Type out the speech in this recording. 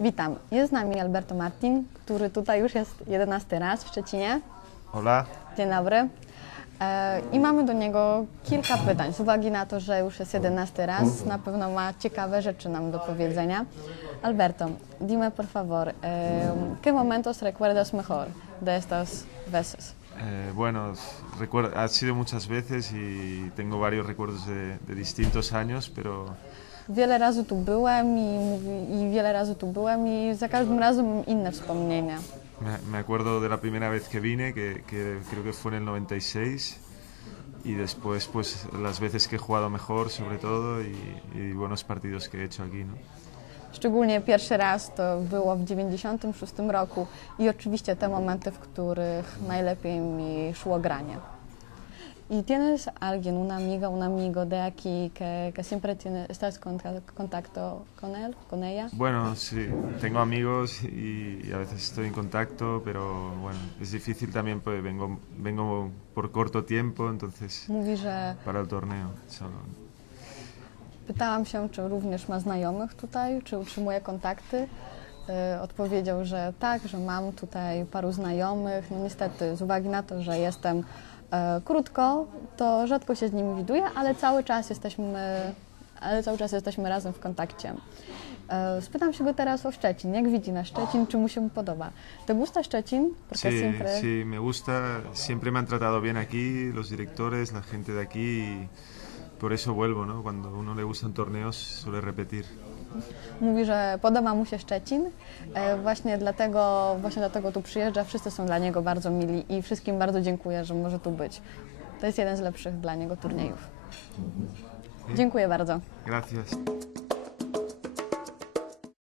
Witam. Jest z nami Alberto Martin, który tutaj już jest 11 raz w Szczecinie. Hola. Dzień dobry. E, I mamy do niego kilka pytań. Z uwagi na to, że już jest 11 raz, na pewno ma ciekawe rzeczy nam do powiedzenia. Alberto, dime por favor, eh, ¿qué momentos recuerdas mejor de estas veces? Eh, bueno, recuerdo, ha sido muchas veces y tengo varios recuerdos de, de distintos años, pero Wiele razy tu byłem i, mówi- i wiele razy tu byłem i za każdym razem mam inne wspomnienia. me, me acuerdo de la primera vez que vine, que, que creo que fue en el 96, y después pues las veces que he jugado mejor sobre todo y, y buenos partidos que he hecho aquí, ¿no? Szczególnie pierwszy raz to było w 96 roku i oczywiście te momenty, w których najlepiej mi szło granie. ¿Y tienes alguien, un amigo, un amigo de aquí que, que siempre tiene, estás en contacto con él, con ella? Bueno, sí, tengo amigos y, y a veces estoy en contacto, pero bueno, es difícil también, pues vengo, vengo por corto tiempo, entonces Mówi, że para el torneo solo. pytałam się, czy również ma znajomych tutaj, czy utrzymuje kontakty. Y, Odpowiedział, że tak, że mam tutaj paru znajomych. No niestety, z uwagi na to, że jestem krótko, to rzadko się z nimi widuję, ale cały czas jesteśmy, ale cały czas jesteśmy razem w kontakcie. E, Spytam się go teraz o Szczecin. Jak widzi na Szczecin? Czy mu się podoba? ¿Te gusta Szczecin? Porque Sí, siempre- sí, me gusta. Siempre me han tratado bien aquí, los directores, la gente de aquí. Y por eso vuelvo, ¿no? Cuando uno le gustan torneos, suele repetir. Mówi, że podoba mu się Szczecin. E, Właśnie dlatego, właśnie dlatego tu przyjeżdża. Wszyscy są dla niego bardzo mili i wszystkim bardzo dziękuję, że może tu być. To jest jeden z lepszych dla niego turniejów. Dziękuję bardzo. Gracias.